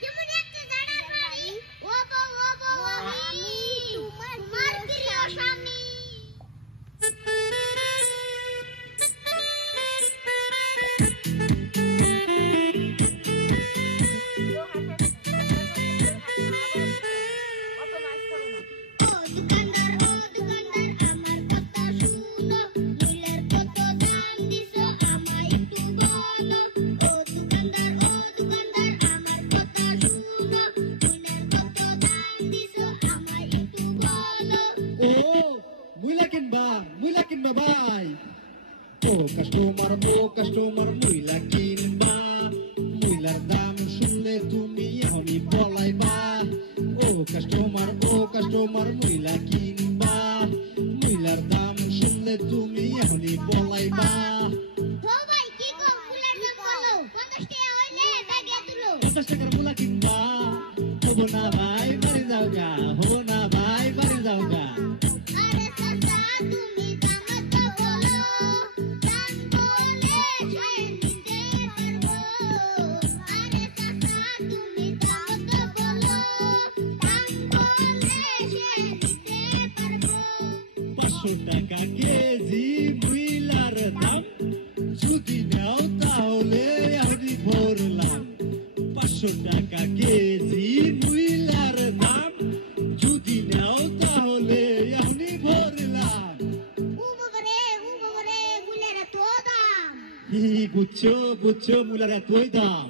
যেমন একটা জানা বাড়ি ও বউ আমি তোমার প্রিয় স্বামী। Mula kinba bay. Customer mula kinba. Mular dam শুনলে তুমি হনি বলাই বা। customer mula kinba. Mular dam শুনলে তুমি হনি বলাই বা। ও ভাই কি গো মুলার দাম বলো 50 টাকা হইলে টাকা তুলো। 50 টাকার মুলা কিনবা। হবো না ভাই বাড়ি যাও গা। হবো না ভাই বাড়ি যাও গা। আরে চাচা তুমি দাম তো বলো দাম বলে সে নিতে পারবো। আরে চাচা তুমি দাম তো বলো দাম বলে সে নিতে পারবো। 500 টাকা কেজি মুইলার দাম যদি নাও তাহলে আমি ভরলাম। 500 টাকা কেজি মুইলার দাম যদি নাও তাহলে আমি ভরলাম। উবারে মুলার তো দাম। বুঝছো মুলার এতই দাম।